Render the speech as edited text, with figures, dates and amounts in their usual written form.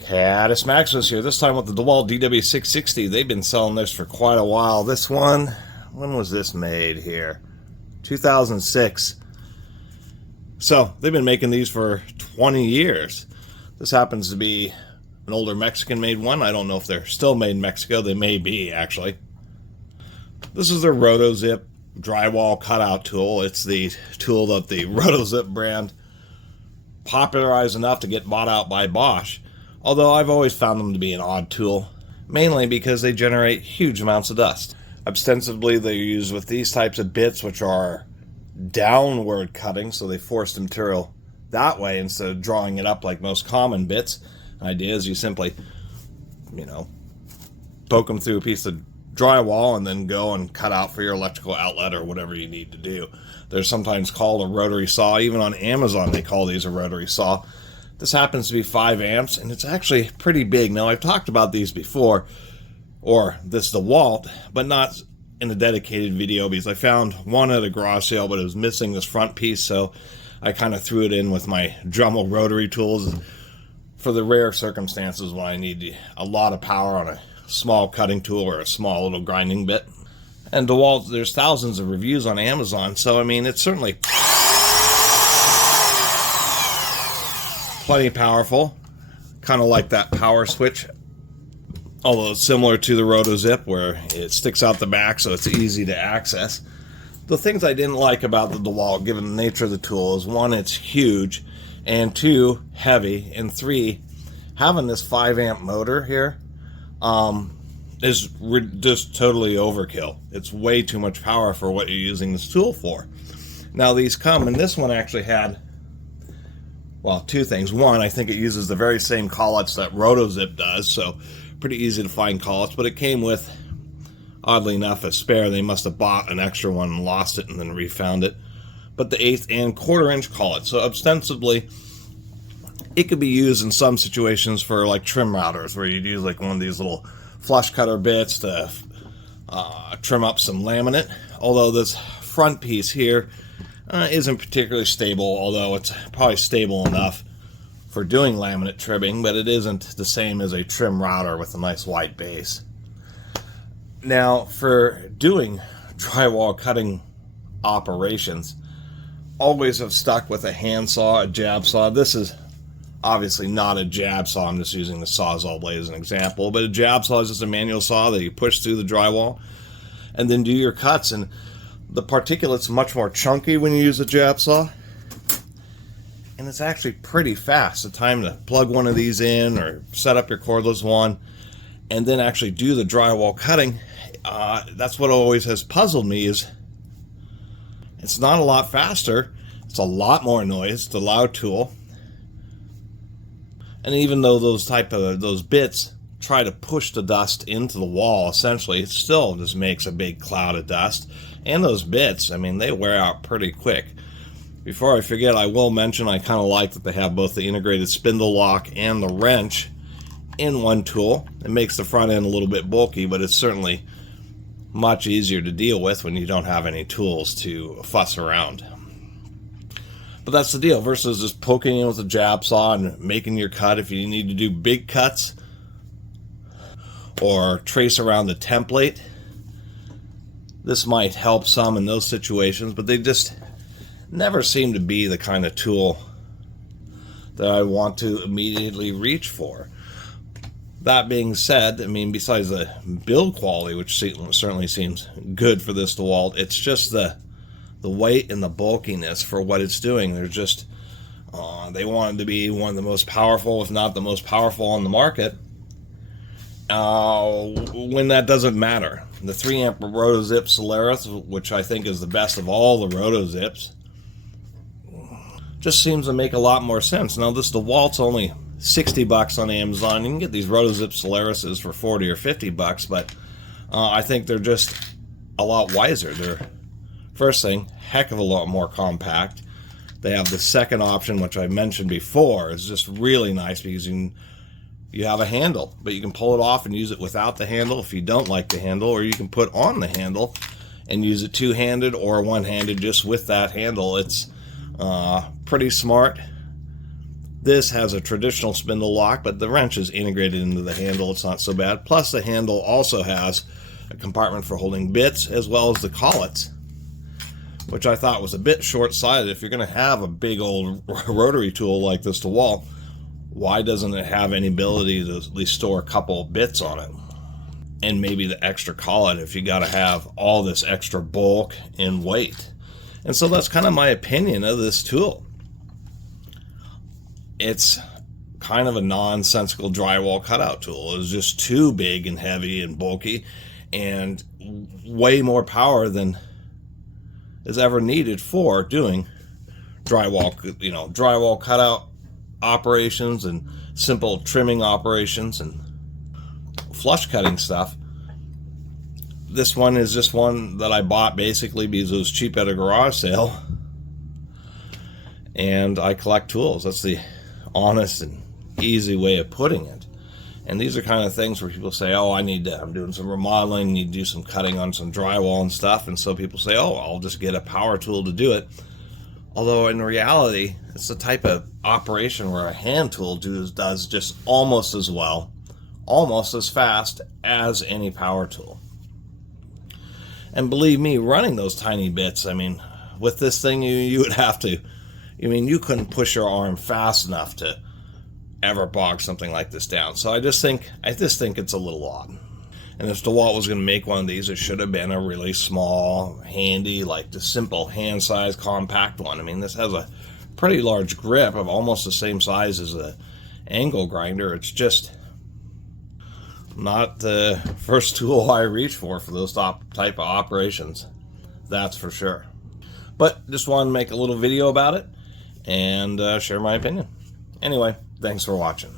Catus Maximus here, this time with the DeWalt DW660. They've been selling this for quite a while. This one, when was this made here? 2006. So, they've been making these for 20 years. This happens to be an older Mexican-made one. I don't know if they're still made in Mexico. They may be, actually. This is their Rotozip drywall cutout tool. It's the tool that the Rotozip brand popularized enough to get bought out by Bosch. Although I've always found them to be an odd tool, mainly because they generate huge amounts of dust. Ostensibly, they're used with these types of bits, which are downward cutting, so they force the material that way instead of drawing it up like most common bits. The idea is you simply, poke them through a piece of drywall and then go and cut out for your electrical outlet or whatever you need to do. They're sometimes called a rotary saw. Even on Amazon, they call these a rotary saw. This happens to be 5 amps, and it's actually pretty big. Now, I've talked about these before, or this DeWalt, but not in a dedicated video because I found one at a garage sale, but it was missing this front piece, so I kind of threw it in with my Dremel rotary tools for the rare circumstances when I need a lot of power on a small cutting tool or a small little grinding bit. And DeWalt, there's thousands of reviews on Amazon, so I mean, it's certainly plenty powerful, kind of like that power switch, although it's similar to the Rotozip where it sticks out the back so it's easy to access. The things I didn't like about the DeWalt, given the nature of the tool, is 1, it's huge, and 2, heavy, and 3, having this 5 amp motor here is just totally overkill. It's way too much power for what you're using this tool for. Now these come, and this one actually had, well, 2 things. 1, I think it uses the very same Collets that Rotozip does, so pretty easy to find Collets, but it came with, oddly enough, a spare. They must have bought an extra one and lost it and then refound it. But the 1/8 and 1/4 inch Collet, so ostensibly it could be used in some situations for like trim routers, where you'd use like one of these little flush cutter bits to trim up some laminate, although this front piece here isn't particularly stable, although it's probably stable enough for doing laminate trimming, but it isn't the same as a trim router with a nice white base. Now, for doing drywall cutting operations, always have stuck with a handsaw, a jab saw. This is obviously not a jab saw. I'm just using the Sawzall blade as an example, but a jab saw is just a manual saw that you push through the drywall and then do your cuts, and the particulate's much more chunky when you use a jab saw, and it's actually pretty fast. The time to plug one of these in or set up your cordless one and then actually do the drywall cutting, that's what always has puzzled me, is it's not a lot faster. It's a lot more noise. It's a loud tool. And even though those bits try to push the dust into the wall, essentially, it still just makes a big cloud of dust. And those bits, I mean, they wear out pretty quick. Before I forget, I will mention I kind of like that they have both the integrated spindle lock and the wrench in one tool. It makes the front end a little bit bulky, but it's certainly much easier to deal with when you don't have any tools to fuss around. But that's the deal, versus just poking in with a jab saw and making your cut. If you need to do big cuts or trace around the template, this might help some in those situations, but they just never seem to be the kind of tool that I want to immediately reach for. That being said, I mean, besides the build quality, which certainly seems good for this DeWalt, it's just the weight and the bulkiness for what it's doing. They're just, they wanted to be one of the most powerful, if not the most powerful on the market, when that doesn't matter. The 3 amp Rotozip Solaris, which I think is the best of all the Rotozips, just seems to make a lot more sense. Now, this DeWalt's only $60 on Amazon. You can get these Rotozip Solarises for $40 or $50, but I think they're just a lot wiser. They're, first thing, heck of a lot more compact. They have the second option, which I mentioned before, is just really nice because you have a handle, but you can pull it off and use it without the handle if you don't like the handle, or you can put on the handle and use it two-handed or one-handed just with that handle. It's pretty smart. This has a traditional spindle lock, but the wrench is integrated into the handle. It's not so bad. Plus, the handle also has a compartment for holding bits, as well as the collets, which I thought was a bit short-sighted. If you're going to have a big old rotary tool like this DeWalt, why doesn't it have any ability to at least store a couple of bits on it? And maybe the extra collet if you got to have all this extra bulk and weight. And so that's kind of my opinion of this tool. It's kind of a nonsensical drywall cutout tool. It's just too big and heavy and bulky, and way more power than is ever needed for doing drywall, you know, drywall cutout operations and simple trimming operations and flush cutting stuff. This one is just one that I bought basically because it was cheap at a garage sale, and I collect tools. That's the honest and easy way of putting it. And these are kind of things where people say, oh, I'm doing some remodeling, need to do some cutting on some drywall and stuff, and so people say, oh, I'll just get a power tool to do it. Although in reality, it's the type of operation where a hand tool does just almost as well, almost as fast as any power tool. And believe me, running those tiny bits, I mean, with this thing, you would have to, I mean, you couldn't push your arm fast enough to ever bog something like this down. So I just think it's a little odd. And if DeWalt was going to make one of these, it should have been a really small, handy, like the simple hand-sized compact one. I mean, this has a pretty large grip of almost the same size as a angle grinder. It's just not the first tool I reach for those type of operations. That's for sure. But just wanted to make a little video about it and share my opinion. Anyway, thanks for watching.